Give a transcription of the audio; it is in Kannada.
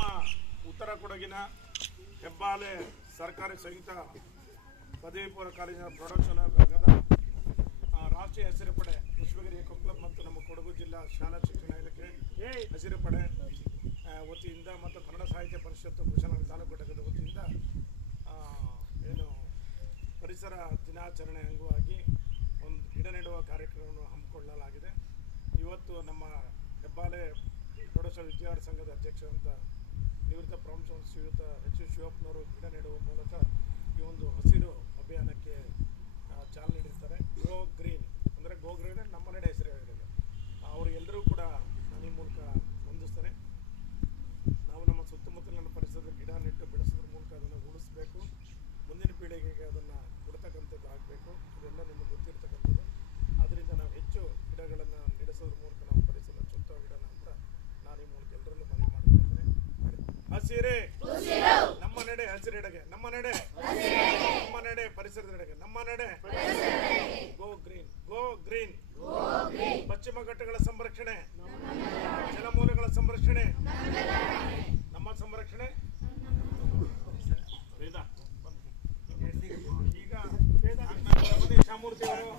ನಮ್ಮ ಉತ್ತರ ಕೊಡಗಿನ ಹೆಬ್ಬಾಲೆ ಸರ್ಕಾರಿ ಸಂಯುಕ್ತ ಪದವಿ ಪೂರ್ವ ಕಾಲೇಜಿನ ಪ್ರೌಢಶಾಲಾ ವಿಭಾಗದ ರಾಷ್ಟ್ರೀಯ ಹಸಿರು ಪಡೆ ವಿಶ್ವಗಿರಿ ಎಕೋ ಕ್ಲಬ್ ಮತ್ತು ನಮ್ಮ ಕೊಡಗು ಜಿಲ್ಲಾ ಶಾಲಾ ಶಿಕ್ಷಣ ಇಲಾಖೆ ಹಸಿರು ಪಡೆ ವತಿಯಿಂದ ಮತ್ತು ಕನ್ನಡ ಸಾಹಿತ್ಯ ಪರಿಷತ್ತು ಕುಶಾಲನಗರ ತಾಲೂಕು ಘಟಕದ ವತಿಯಿಂದ ಏನು ಪರಿಸರ ದಿನಾಚರಣೆ ಅಂಗವಾಗಿ ಒಂದು ಗಿಡ ನೆಡುವ ಕಾರ್ಯಕ್ರಮವನ್ನು ಹಮ್ಮಿಕೊಳ್ಳಲಾಗಿದೆ. ಇವತ್ತು ನಮ್ಮ ಹೆಬ್ಬಾಲೆ ಪ್ರೌಢಶಾಲಾ ವಿದ್ಯಾರ್ಥಿ ಸಂಘದ ಅಧ್ಯಕ್ಷರಂತ ನಿವೃತ್ತ ಪ್ರೊಫೆಸರ್ ಶ್ರೀಯುತ ಎಚ್ ಶಿವಪ್ಪನವರು ಗಿಡ ನೆಡುವ ಮೂಲಕ ಈ ಒಂದು ಹಸಿರು ಅಭಿಯಾನಕ್ಕೆ ಚಾಲನೆ ನೀಡಿರ್ತಾರೆ. ಗೋ ಗ್ರೀನ್ ಅಂದರೆ ಗೋ ಗ್ರೀನ್ ನಮ್ಮ ನಡೆ ಹೆಸರು ಹೇಳಿದೆ. ಅವರಿಗೆಲ್ಲರೂ ಕೂಡ ನಾನು ಈ ಮೂಲಕ ವಂದಿಸ್ತೇನೆ. ನಾವು ನಮ್ಮ ಸುತ್ತಮುತ್ತಲಿನ ಪರಿಸರದ ಗಿಡ ನೆಟ್ಟು ಬೆಳೆಸೋದ್ರ ಮೂಲಕ ಅದನ್ನು ಉಳಿಸಬೇಕು, ಮುಂದಿನ ಪೀಳಿಗೆಗೆ ಅದನ್ನು ಕೊಡ್ತಕ್ಕಂಥದ್ದು ಆಗಬೇಕು. ಇದೆಲ್ಲ ನಿಮಗೆ ಗೊತ್ತಿರ್ತಕ್ಕಂಥದ್ದು. ಆದ್ದರಿಂದ ನಾವು ಹೆಚ್ಚು ಗಿಡಗಳನ್ನು ನಡೆಸೋದ್ರ ಮೂಲಕ ನಾವು ಪರಿಸರ ಸ್ವಚ್ಛವಾಗಿಡೋಣ ಅಂತ ನಾನು ಈ ಮೂಲಕ ಎಲ್ಲರಲ್ಲೂ ಮನವಿ ಮಾಡಿಕೊಳ್ತೇನೆ. ಹಸಿರೇ ನಮ್ಮ ನಡೆ, ಹಸಿರೆಡೆಗೆ ನಮ್ಮ ನಡೆ, ನಮ್ಮ ನಡೆ ಪರಿಸರದೆಡೆಗೆ ನಮ್ಮ ನಡೆ. Go green, go green. ಪಶ್ಚಿಮ ಘಟ್ಟಗಳ ಸಂರಕ್ಷಣೆ, ಜಲಮೂಲಗಳ ಸಂರಕ್ಷಣೆ, ನಮ್ಮ ಸಂರಕ್ಷಣೆ. ಈಗ ಶಾಮೂರ್ತಿ ಅವರು